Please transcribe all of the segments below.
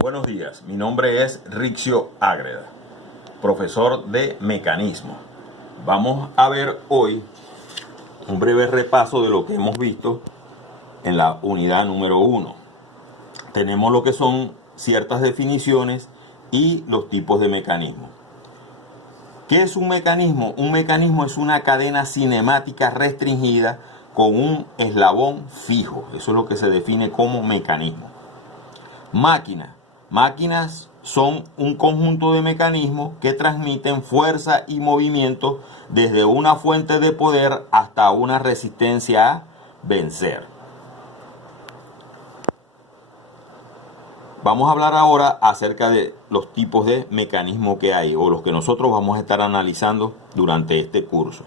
Buenos días, mi nombre es Rixio Ágreda, profesor de mecanismo. Vamos a ver hoy un breve repaso de lo que hemos visto en la unidad número 1. Tenemos lo que son ciertas definiciones y los tipos de mecanismo. ¿Qué es un mecanismo? Un mecanismo es una cadena cinemática restringida con un eslabón fijo. Eso es lo que se define como mecanismo. Máquina. Máquinas son un conjunto de mecanismos que transmiten fuerza y movimiento desde una fuente de poder hasta una resistencia a vencer. Vamos a hablar ahora acerca de los tipos de mecanismo que hay o los que nosotros vamos a estar analizando durante este curso.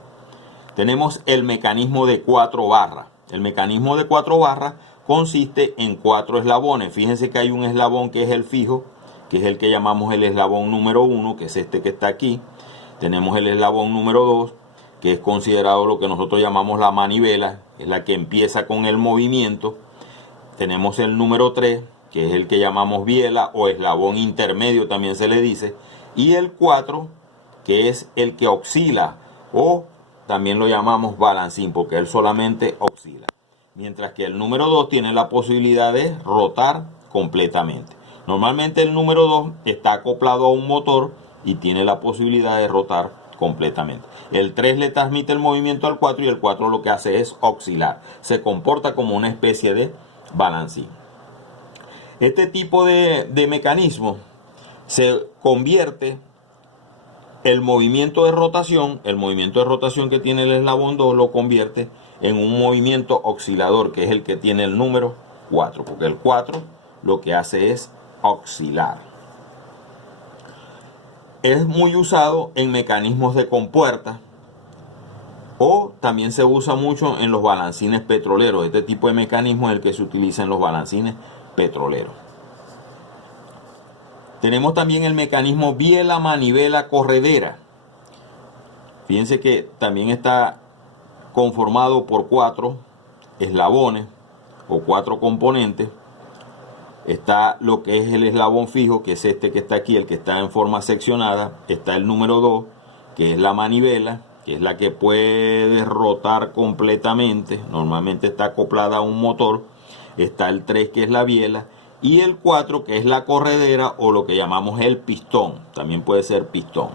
Tenemos el mecanismo de 4 barras. El mecanismo de 4 barras consiste en 4 eslabones. Fíjense que hay un eslabón que es el fijo, que es el que llamamos el eslabón número 1, que es este que está aquí. Tenemos el eslabón número 2, que es considerado lo que nosotros llamamos la manivela, es la que empieza con el movimiento. Tenemos el número 3, que es el que llamamos biela o eslabón intermedio también se le dice. Y el 4, que es el que oscila o también lo llamamos balancín porque él solamente oscila. Mientras que el número 2 tiene la posibilidad de rotar completamente. Normalmente el número 2 está acoplado a un motor y tiene la posibilidad de rotar completamente. El 3 le transmite el movimiento al 4 y el 4 lo que hace es oscilar. Se comporta como una especie de balancín. Este tipo de mecanismo se convierte el movimiento de rotación que tiene el eslabón 2 lo convierte en un movimiento oscilador, que es el que tiene el número 4, porque el 4 lo que hace es oscilar. Es muy usado en mecanismos de compuerta o también se usa mucho en los balancines petroleros. Este tipo de mecanismo es el que se utiliza en los balancines petroleros. Tenemos también el mecanismo biela, manivela, corredera. Fíjense que también está conformado por 4 eslabones o 4 componentes. Está lo que es el eslabón fijo, que es este que está aquí, el que está en forma seccionada. Está el número 2, que es la manivela, que es la que puede rotar completamente. Normalmente está acoplada a un motor. Está el 3, que es la biela. Y el 4, que es la corredera o lo que llamamos el pistón. También puede ser pistón.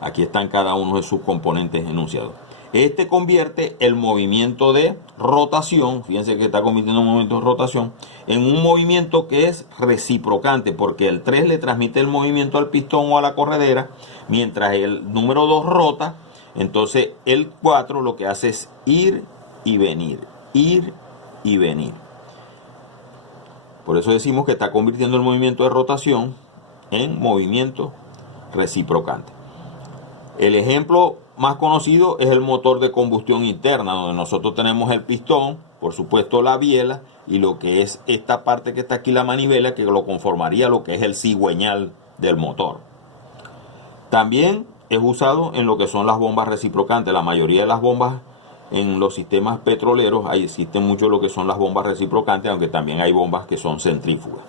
Aquí están cada uno de sus componentes enunciados. Este convierte el movimiento de rotación, fíjense que está convirtiendo un movimiento de rotación, en un movimiento que es reciprocante, porque el 3 le transmite el movimiento al pistón o a la corredera, mientras el número 2 rota. Entonces el 4 lo que hace es ir y venir, ir y venir. Por eso decimos que está convirtiendo el movimiento de rotación en movimiento reciprocante. El ejemplo más conocido es el motor de combustión interna, donde nosotros tenemos el pistón, por supuesto la biela, y lo que es esta parte que está aquí, la manivela, que lo conformaría lo que es el cigüeñal del motor. También es usado en lo que son las bombas reciprocantes. La mayoría de las bombas en los sistemas petroleros, ahí existen mucho lo que son las bombas reciprocantes, aunque también hay bombas que son centrífugas.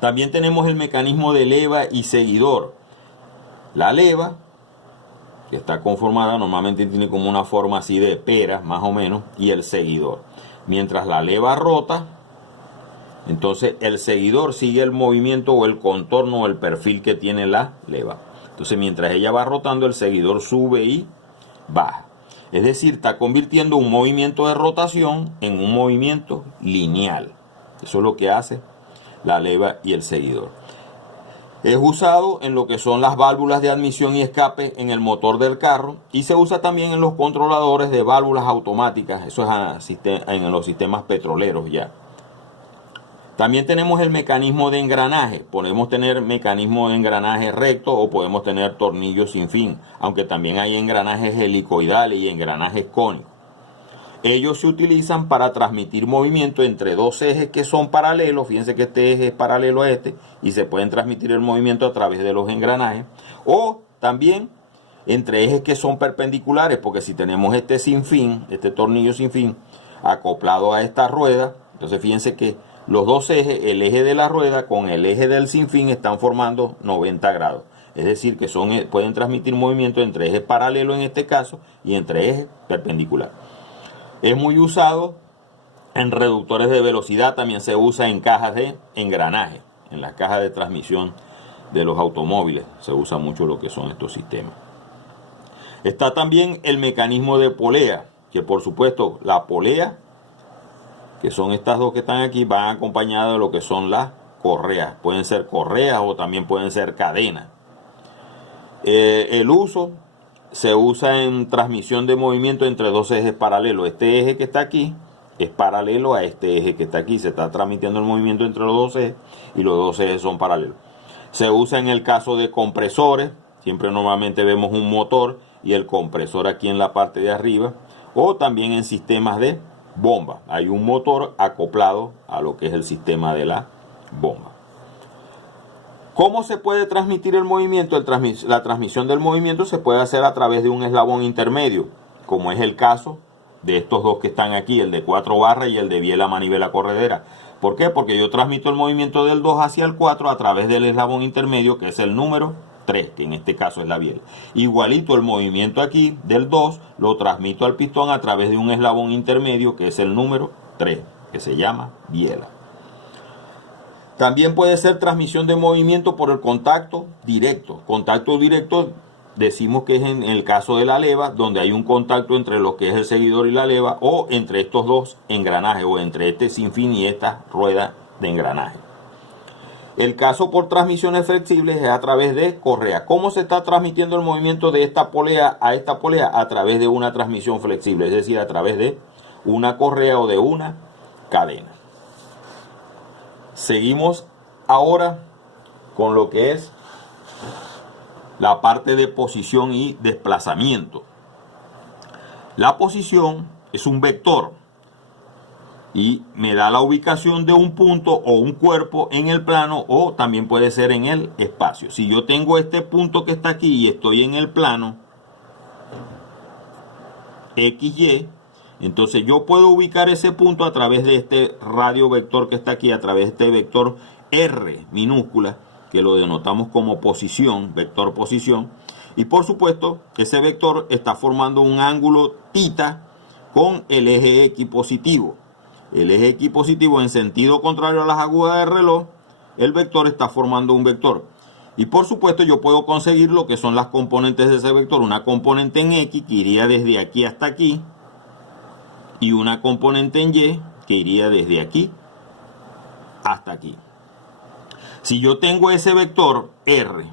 También tenemos el mecanismo de leva y seguidor. La leva, que está conformada, normalmente tiene como una forma así de pera, más o menos, y el seguidor. Mientras la leva rota, entonces el seguidor sigue el movimiento o el contorno o el perfil que tiene la leva. Entonces mientras ella va rotando, el seguidor sube y baja. Es decir, está convirtiendo un movimiento de rotación en un movimiento lineal. Eso es lo que hace la leva y el seguidor. Es usado en lo que son las válvulas de admisión y escape en el motor del carro y se usa también en los controladores de válvulas automáticas. Eso es en los sistemas petroleros ya. También tenemos el mecanismo de engranaje. Podemos tener mecanismo de engranaje recto o podemos tener tornillos sin fin, aunque también hay engranajes helicoidales y engranajes cónicos. Ellos se utilizan para transmitir movimiento entre dos ejes que son paralelos. Fíjense que este eje es paralelo a este y se pueden transmitir el movimiento a través de los engranajes. O también entre ejes que son perpendiculares, porque si tenemos este sin fin, este tornillo sin fin, acoplado a esta rueda, entonces fíjense que Los dos ejes, el eje de la rueda con el eje del sinfín, están formando 90 grados. Es decir, que pueden transmitir movimiento entre ejes paralelos en este caso y entre ejes perpendiculares. Es muy usado en reductores de velocidad, también se usa en cajas de engranaje, en las cajas de transmisión de los automóviles. Se usa mucho lo que son estos sistemas. Está también el mecanismo de polea, que por supuesto la polea, que son estas dos que están aquí, van acompañadas de lo que son las correas. Pueden ser correas o también pueden ser cadenas. El uso se usa en transmisión de movimiento entre dos ejes paralelos. Este eje que está aquí es paralelo a este eje que está aquí. Se está transmitiendo el movimiento entre los dos ejes y los dos ejes son paralelos. Se usa en el caso de compresores. Siempre normalmente vemos un motor y el compresor aquí en la parte de arriba. O también en sistemas de bomba. Hay un motor acoplado a lo que es el sistema de la bomba. ¿Cómo se puede transmitir el movimiento? La transmisión del movimiento se puede hacer a través de un eslabón intermedio, como es el caso de estos dos que están aquí, el de 4 barras y el de biela, manivela, corredera. ¿Por qué? Porque yo transmito el movimiento del 2 hacia el 4 a través del eslabón intermedio, que es el número 3, que en este caso es la biela. Igualito el movimiento aquí del 2 lo transmito al pistón a través de un eslabón intermedio, que es el número 3, que se llama biela. También puede ser transmisión de movimiento por el contacto directo. Contacto directo decimos que es en el caso de la leva, donde hay un contacto entre lo que es el seguidor y la leva, o entre estos dos engranajes, o entre este sinfín y esta rueda de engranaje. El caso por transmisiones flexibles es a través de correa. ¿Cómo se está transmitiendo el movimiento de esta polea a esta polea? A través de una transmisión flexible, es decir, a través de una correa o de una cadena. Seguimos ahora con lo que es la parte de posición y desplazamiento. La posición es un vector y me da la ubicación de un punto o un cuerpo en el plano, o también puede ser en el espacio. Si yo tengo este punto que está aquí y estoy en el plano XY, entonces yo puedo ubicar ese punto a través de este radio vector que está aquí, a través de este vector R minúscula, que lo denotamos como posición, vector posición. Y por supuesto, ese vector está formando un ángulo θ con el eje X positivo. El eje X positivo en sentido contrario a las agujas del reloj, el vector está formando un vector. Y por supuesto yo puedo conseguir lo que son las componentes de ese vector. Una componente en X que iría desde aquí hasta aquí, y una componente en Y que iría desde aquí hasta aquí. Si yo tengo ese vector R,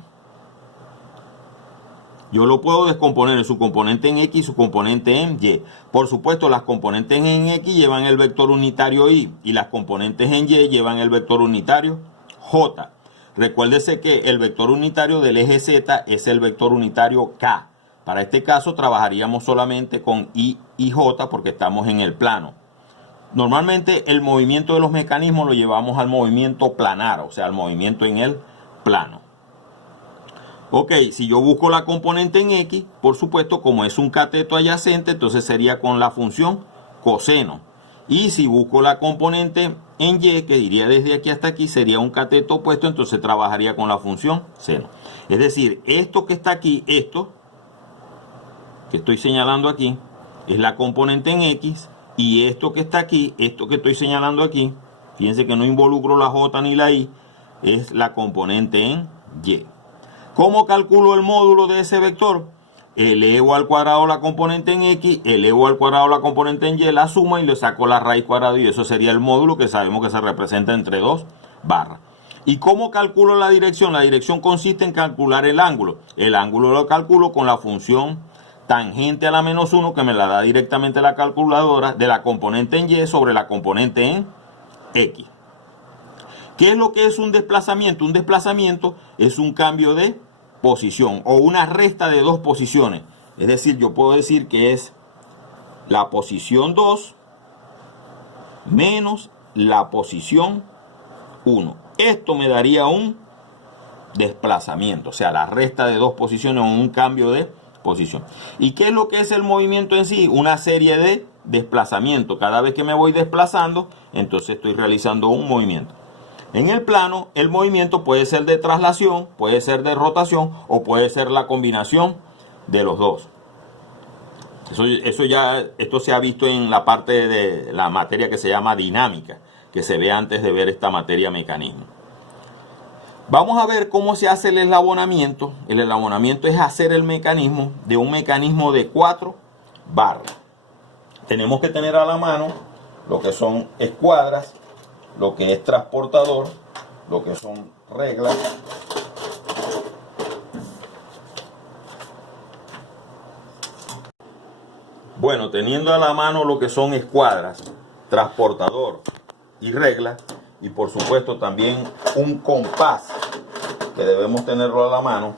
yo lo puedo descomponer en su componente en X y su componente en Y. Por supuesto, las componentes en X llevan el vector unitario Y y las componentes en Y llevan el vector unitario J. Recuérdese que el vector unitario del eje Z es el vector unitario K. Para este caso trabajaríamos solamente con I y J porque estamos en el plano. Normalmente el movimiento de los mecanismos lo llevamos al movimiento planar, o sea, al movimiento en el plano. Ok, si yo busco la componente en X, por supuesto, como es un cateto adyacente, entonces sería con la función coseno. Y si busco la componente en Y, que iría desde aquí hasta aquí, sería un cateto opuesto, entonces trabajaría con la función seno. Es decir, esto que está aquí, esto que estoy señalando aquí, es la componente en X, y esto que está aquí, esto que estoy señalando aquí, fíjense que no involucro la J ni la I, es la componente en Y. ¿Cómo calculo el módulo de ese vector? Elevo al cuadrado la componente en X, elevo al cuadrado la componente en Y, la suma y le saco la raíz cuadrada, y eso sería el módulo, que sabemos que se representa entre dos barras. ¿Y cómo calculo la dirección? La dirección consiste en calcular el ángulo. El ángulo lo calculo con la función tangente a la menos 1, que me la da directamente la calculadora, de la componente en Y sobre la componente en X. ¿Qué es lo que es un desplazamiento? Un desplazamiento es un cambio de posición o una resta de dos posiciones. Es decir, yo puedo decir que es la posición 2 menos la posición 1. Esto me daría un desplazamiento, o sea, la resta de dos posiciones o un cambio de posición. ¿Y qué es lo que es el movimiento en sí? Una serie de desplazamientos. Cada vez que me voy desplazando, entonces estoy realizando un movimiento. En el plano, el movimiento puede ser de traslación, puede ser de rotación o puede ser la combinación de los dos. Esto se ha visto en la parte de la materia que se llama dinámica, que se ve antes de ver esta materia mecanismo. Vamos a ver cómo se hace el eslabonamiento. El eslabonamiento es hacer el mecanismo de un mecanismo de 4 barras. Tenemos que tener a la mano lo que son escuadras, lo que es transportador, lo que son reglas, bueno, teniendo a la mano lo que son escuadras, transportador y reglas, y por supuesto también un compás que debemos tenerlo a la mano,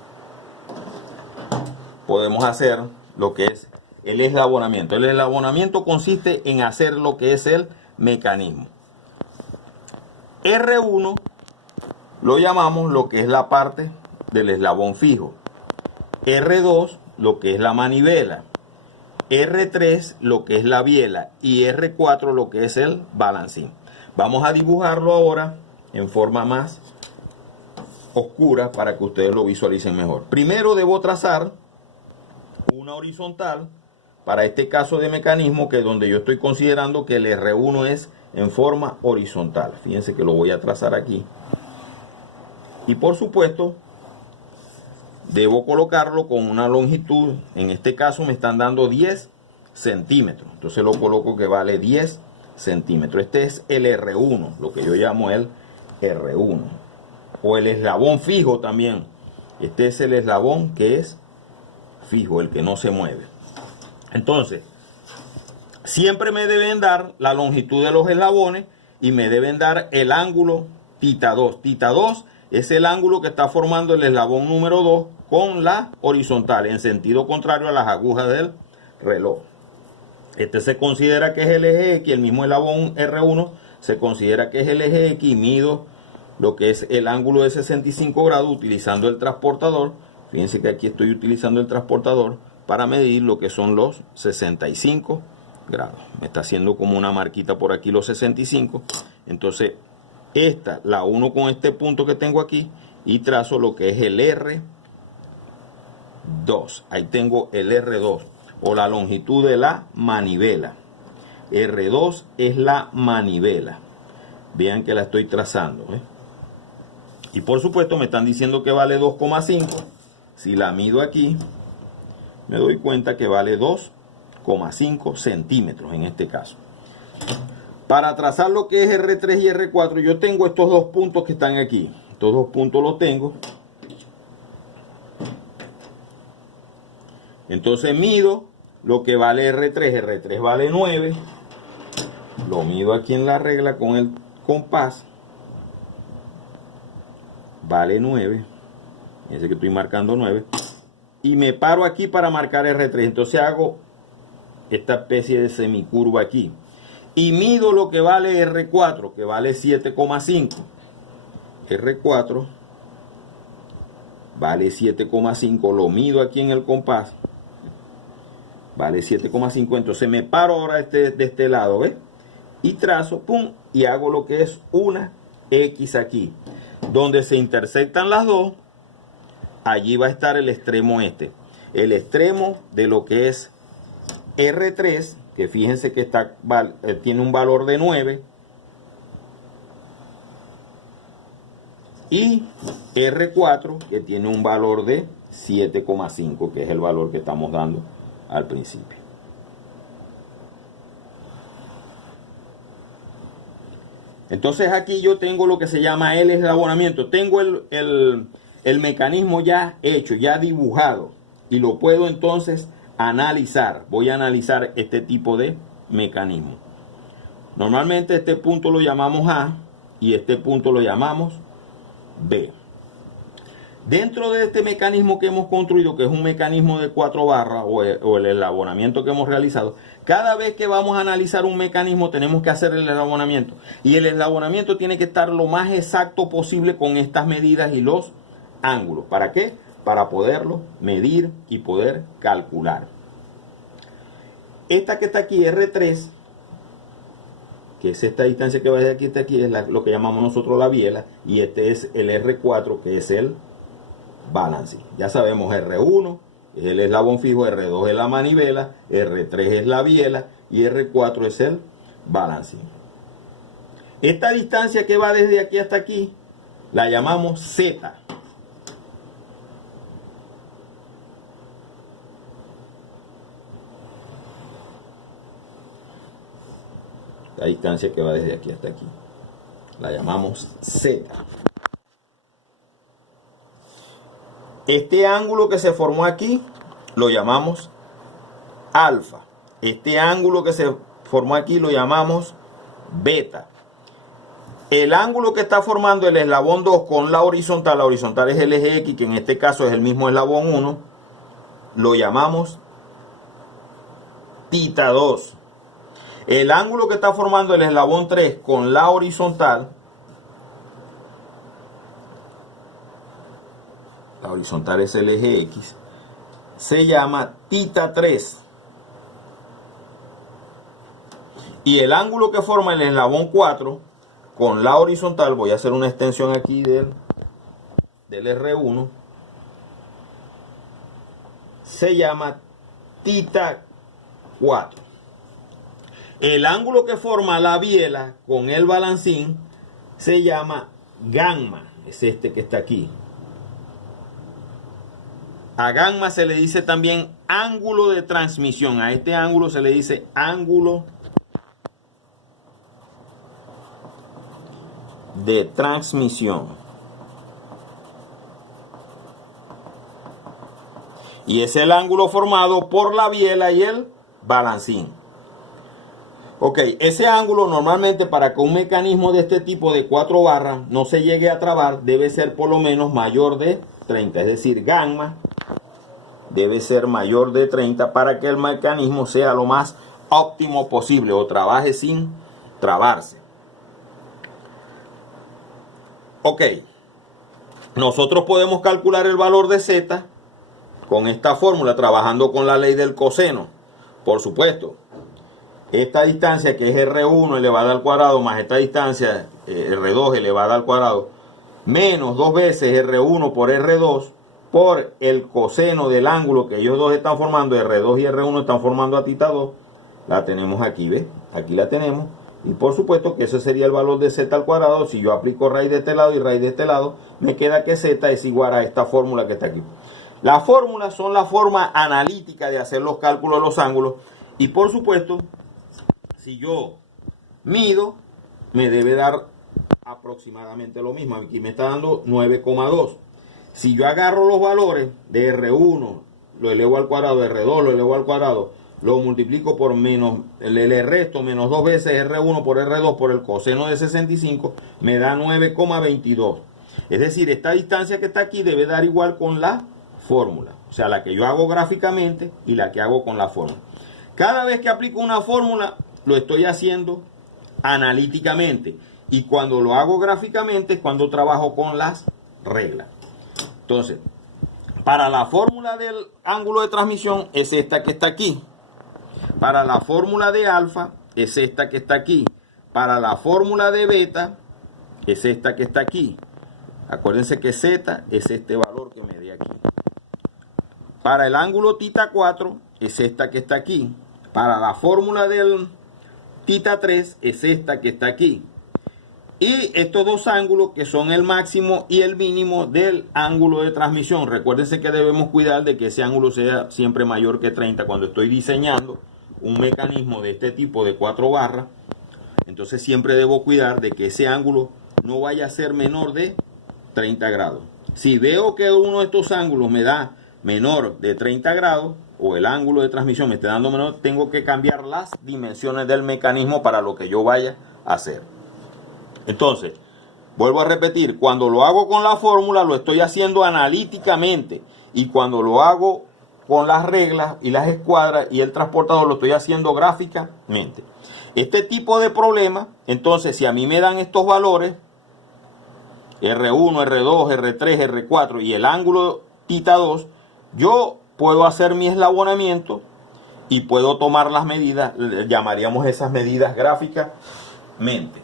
podemos hacer lo que es el eslabonamiento. El eslabonamiento consiste en hacer lo que es el mecanismo. R1 lo llamamos lo que es la parte del eslabón fijo. R2 lo que es la manivela. R3 lo que es la biela. Y R4 lo que es el balancín. Vamos a dibujarlo ahora en forma más oscura para que ustedes lo visualicen mejor. Primero debo trazar una horizontal para este caso de mecanismo, que es donde yo estoy considerando que el R1 es en forma horizontal. Fíjense que lo voy a trazar aquí. Y por supuesto, debo colocarlo con una longitud. En este caso me están dando 10 centímetros. Entonces lo coloco que vale 10 centímetros. Este es el R1, lo que yo llamo el R1. O el eslabón fijo también. Este es el eslabón que es fijo, el que no se mueve. Entonces, siempre me deben dar la longitud de los eslabones y me deben dar el ángulo θ2. θ2 es el ángulo que está formando el eslabón número 2 con la horizontal, en sentido contrario a las agujas del reloj. Este se considera que es el eje X, el mismo eslabón R1 se considera que es el eje X, y mido lo que es el ángulo de 65 grados utilizando el transportador. Fíjense que aquí estoy utilizando el transportador para medir lo que son los 65 grados. Me está haciendo como una marquita por aquí los 65. Entonces, esta la uno con este punto que tengo aquí y trazo lo que es el R2. Ahí tengo el R2 o la longitud de la manivela. R2 es la manivela. Vean que la estoy trazando, ¿eh? Y por supuesto me están diciendo que vale 2,5. Si la mido aquí, me doy cuenta que vale 2,5 centímetros en este caso. Para trazar lo que es R3 y R4, yo tengo estos dos puntos que están aquí. Estos dos puntos los tengo. Entonces mido lo que vale R3. R3 vale 9. Lo mido aquí en la regla con el compás. Vale 9. Fíjense que estoy marcando 9. Y me paro aquí para marcar R3. Entonces hago esta especie de semicurva aquí. Y mido lo que vale R4, que vale 7,5. R4 vale 7,5. Lo mido aquí en el compás. Vale 7,5. Entonces me paro ahora de este lado, ¿ves? Y trazo, pum, y hago lo que es una X aquí. Donde se intersectan las dos, allí va a estar el extremo este. El extremo de lo que es R3, que fíjense que tiene un valor de 9. Y R4, que tiene un valor de 7,5, que es el valor que estamos dando al principio. Entonces aquí yo tengo lo que se llama el eslabonamiento. Tengo el mecanismo ya hecho, ya dibujado. Y lo puedo entonces analizar. Voy a analizar este tipo de mecanismo. Normalmente este punto lo llamamos A y este punto lo llamamos B. Dentro de este mecanismo que hemos construido, que es un mecanismo de 4 barras o el eslabonamiento que hemos realizado, cada vez que vamos a analizar un mecanismo tenemos que hacer el eslabonamiento. Y el eslabonamiento tiene que estar lo más exacto posible con estas medidas y los ángulos. ¿Para qué? Para poderlo medir y poder calcular. Esta que está aquí, R3, que es esta distancia que va desde aquí hasta aquí, es lo que llamamos nosotros la biela, y este es el R4, que es el balancing. Ya sabemos, R1 es el eslabón fijo, R2 es la manivela, R3 es la biela y R4 es el balancing. Esta distancia que va desde aquí hasta aquí la llamamos Z. La distancia que va desde aquí hasta aquí la llamamos Z. Este ángulo que se formó aquí lo llamamos alfa. Este ángulo que se formó aquí lo llamamos beta. El ángulo que está formando el eslabón 2 con la horizontal es el eje X, que en este caso es el mismo eslabón 1, lo llamamos θ 2. El ángulo que está formando el eslabón 3 con la horizontal es el eje X, se llama θ 3. Y el ángulo que forma el eslabón 4 con la horizontal, voy a hacer una extensión aquí del R1, se llama θ 4. El ángulo que forma la biela con el balancín se llama gamma, es este que está aquí. A gamma se le dice también ángulo de transmisión. A este ángulo se le dice ángulo de transmisión. Y es el ángulo formado por la biela y el balancín. Ok, ese ángulo normalmente para que un mecanismo de este tipo de 4 barras no se llegue a trabar debe ser por lo menos mayor de 30. Es decir, gamma debe ser mayor de 30 para que el mecanismo sea lo más óptimo posible o trabaje sin trabarse. Ok, nosotros podemos calcular el valor de Z con esta fórmula trabajando con la ley del coseno. Por supuesto, esta distancia que es R1 elevada al cuadrado más esta distancia R2 elevada al cuadrado menos 2 veces R1 por R2 por el coseno del ángulo que ellos dos están formando, R2 y R1 están formando a θ 2, la tenemos aquí, ¿ves? Aquí la tenemos. Y por supuesto que ese sería el valor de Z al cuadrado. Si yo aplico raíz de este lado y raíz de este lado, me queda que Z es igual a esta fórmula que está aquí. Las fórmulas son la forma analítica de hacer los cálculos de los ángulos. Y por supuesto, si yo mido, me debe dar aproximadamente lo mismo. Aquí me está dando 9,2. Si yo agarro los valores de R1, lo elevo al cuadrado, R2 lo elevo al cuadrado, lo multiplico por menos, le resto menos 2 veces R1 por R2 por el coseno de 65, me da 9,22. Es decir, esta distancia que está aquí debe dar igual con la fórmula. O sea, la que yo hago gráficamente y la que hago con la fórmula. Cada vez que aplico una fórmula, lo estoy haciendo analíticamente. Y cuando lo hago gráficamente es cuando trabajo con las reglas. Entonces, para la fórmula del ángulo de transmisión es esta que está aquí. Para la fórmula de alfa es esta que está aquí. Para la fórmula de beta es esta que está aquí. Acuérdense que Z es este valor que me dé aquí. Para el ángulo θ 4 es esta que está aquí. Para la fórmula del θ 3 es esta que está aquí. Y estos dos ángulos que son el máximo y el mínimo del ángulo de transmisión. Recuérdense que debemos cuidar de que ese ángulo sea siempre mayor que 30 cuando estoy diseñando un mecanismo de este tipo de 4 barras. Entonces siempre debo cuidar de que ese ángulo no vaya a ser menor de 30 grados. Si veo que uno de estos ángulos me da menor de 30 grados o el ángulo de transmisión me está dando menor, tengo que cambiar las dimensiones del mecanismo para lo que yo vaya a hacer. Entonces, vuelvo a repetir, cuando lo hago con la fórmula lo estoy haciendo analíticamente y cuando lo hago con las reglas y las escuadras y el transportador lo estoy haciendo gráficamente. Este tipo de problema, entonces, si a mí me dan estos valores, R1, R2, R3, R4 y el ángulo θ 2, yo puedo hacer mi eslabonamiento y puedo tomar las medidas, llamaríamos esas medidas gráficamente analíticamente.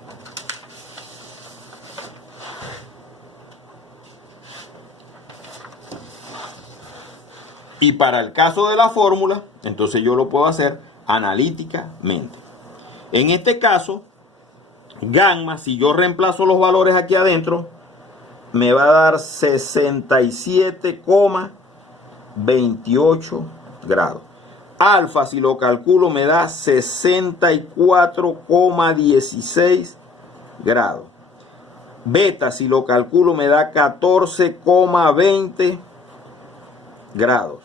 Y para el caso de la fórmula, entonces yo lo puedo hacer analíticamente. En este caso, gamma, si yo reemplazo los valores aquí adentro, me va a dar 67,28 grados. Alfa, si lo calculo, me da 64,16 grados. Beta, si lo calculo, me da 14,20 grados.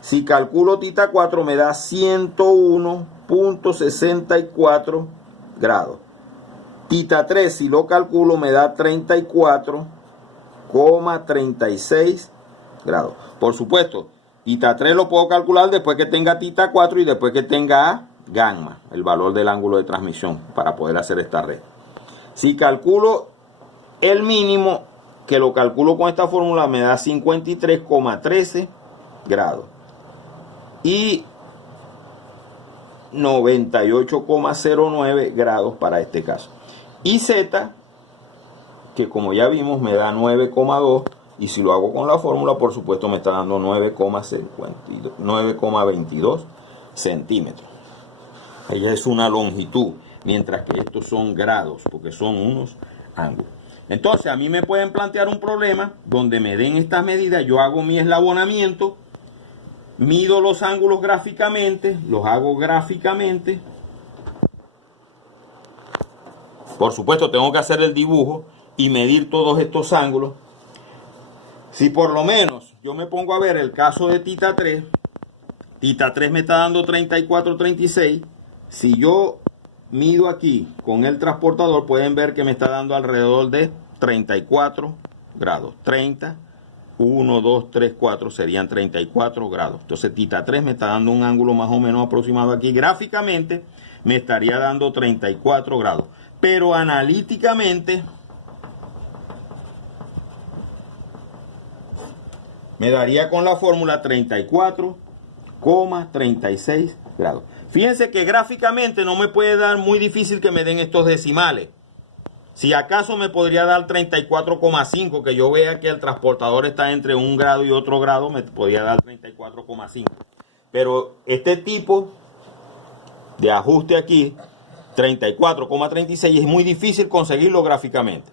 Si calculo tita 4 me da 101,64 grados. Tita 3 si lo calculo me da 34,36 grados. Por supuesto, tita 3 lo puedo calcular después que tenga tita 4 y después que tenga gamma, el valor del ángulo de transmisión, para poder hacer esta regla. Si calculo el mínimo, que lo calculo con esta fórmula, me da 53,13 grados. Y 98,09 grados para este caso. Y Z, que como ya vimos me da 9,2, y si lo hago con la fórmula, por supuesto me está dando 9,22 centímetros. Ella es una longitud, mientras que estos son grados, porque son unos ángulos. Entonces a mí me pueden plantear un problema donde me den estas medidas, yo hago mi eslabonamiento, mido los ángulos gráficamente, los hago gráficamente. Por supuesto tengo que hacer el dibujo y medir todos estos ángulos. Si por lo menos yo me pongo a ver el caso de tita 3 me está dando 34,36. Si yo mido aquí con el transportador, pueden ver que me está dando alrededor de 34 grados. 30, 1, 2, 3, 4 serían 34 grados. Entonces tita 3 me está dando un ángulo más o menos aproximado aquí. Gráficamente me estaría dando 34 grados. Pero analíticamente me daría con la fórmula 34,36 grados. Fíjense que gráficamente no me puede dar muy difícil que me den estos decimales. Si acaso me podría dar 34,5, que yo vea que el transportador está entre un grado y otro grado, me podría dar 34,5. Pero este tipo de ajuste aquí, 34,36, es muy difícil conseguirlo gráficamente.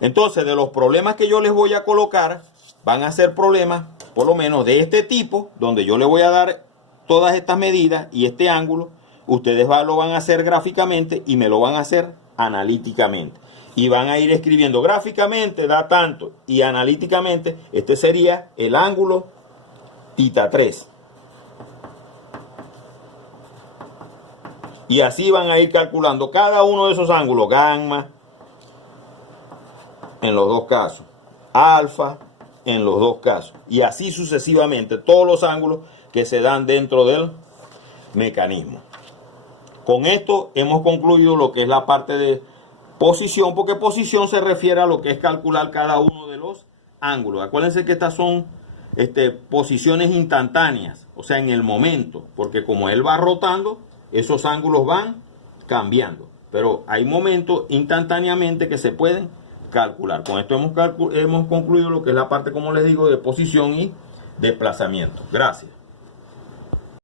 Entonces, de los problemas que yo les voy a colocar, van a ser problemas, por lo menos de este tipo, donde yo le voy a dar todas estas medidas y este ángulo. Ustedes lo van a hacer gráficamente y me lo van a hacer analíticamente. Y van a ir escribiendo gráficamente, da tanto, y analíticamente, este sería el ángulo tita 3. Y así van a ir calculando cada uno de esos ángulos, gamma en los dos casos, alfa en los dos casos, y así sucesivamente, todos los ángulos que se dan dentro del mecanismo. Con esto hemos concluido lo que es la parte de posición, porque posición se refiere a lo que es calcular cada uno de los ángulos. Acuérdense que estas son posiciones instantáneas, o sea, en el momento, porque como él va rotando, esos ángulos van cambiando. Pero hay momentos instantáneamente que se pueden calcular. Con esto hemos concluido lo que es la parte, como les digo, de posición y desplazamiento. Gracias.